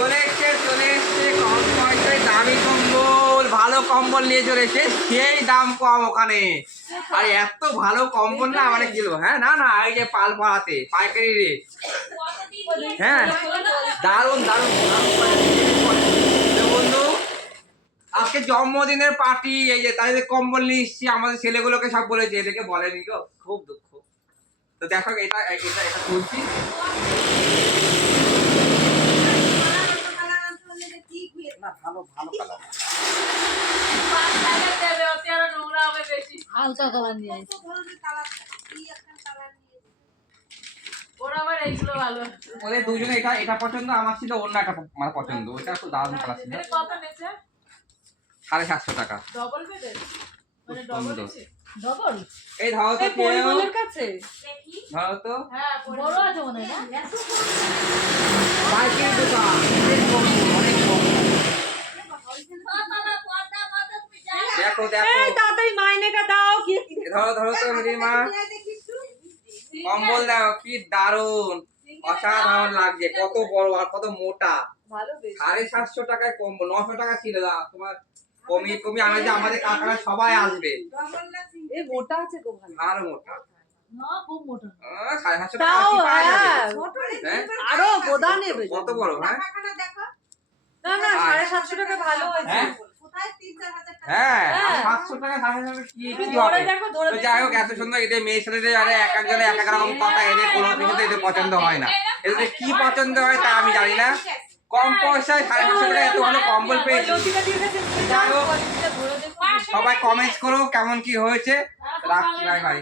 চলে এসছে কম পয়সায় দামি কম্বল, ভালো কম্বল নিয়ে চলে এসছে, সেই দাম কম ওখানে। আর এত ভালো কম্বল না মানে কিলো, হ্যাঁ না না এই যে পাল পাড়াতে পাইকারি রেট, হ্যাঁ দারুন দারুন বন্ধু। আজকে জন্মদিনের পার্টি, এই যে তাদের কম্বল নিয়ে এসছি, আমাদের ছেলেগুলোকে সব বলেছে, এদেরকে বলেনি গো, খুব দুঃখ। তো দেখো এটা এটা এটা খুলছি, না ভালো ভালো কালার, হালকা কালার নিয়ে ওদের দুজনে এটা এটা পছন্দ, আমার ছিল অন্য একটা আমার পছন্দ, ওটা খুব দারুণ কালার ছিল। 750 টাকা। ডবল এই ধরো তো পরিমলের কাছে ধরো তো, হ্যাঁ বড় আছে মনে হয় না পাইকারি দোকান, অনেক কম অনেক কম। দেখো দেখো এই তাড়াতাড়ি মাইনেটা দাও কি ধরো ধরো তো মিরিমা, কম্বল দেখো কি দারুন, অসাধারণ লাগছে, কত বড় আর কত মোটা। ভালো বেশ 750 টাকায় কম্বল, 900 টাকা ছিল তোমার, কমি কমি আমাদের কাকারা সবাই আসবে। এই মোটা আছে গো ভালো আরো মোটা, না খুব মোটা 750 টাকা তাও কি পাওয়া যাবে? হ্যাঁ হ্যাঁ আরো বোদা নেবে কত বড়, হ্যাঁ না না 750 টাকা ভালো হয়েছে হ্যাঁ হ্যাঁ। 700 টাকা 750 টাকা কি তুমি কি ধরে হবে? দেখো ধরে তো যাই হোক, এত সুন্দর, এদের মেয়ে ছেলেদের আরে এক একজনের এক এক রকম কথা, এদের কোনো কিছুতে এদের পছন্দ হয় না, এদের কি পছন্দ হয় তা আমি জানি না। কম পয়সায় 550 টাকা এত ভালো কম্বল পেয়েছি। যাই হোক, সবাই কমেন্টস করো কেমন কি হয়েছে। রাখছি, বাই বাই।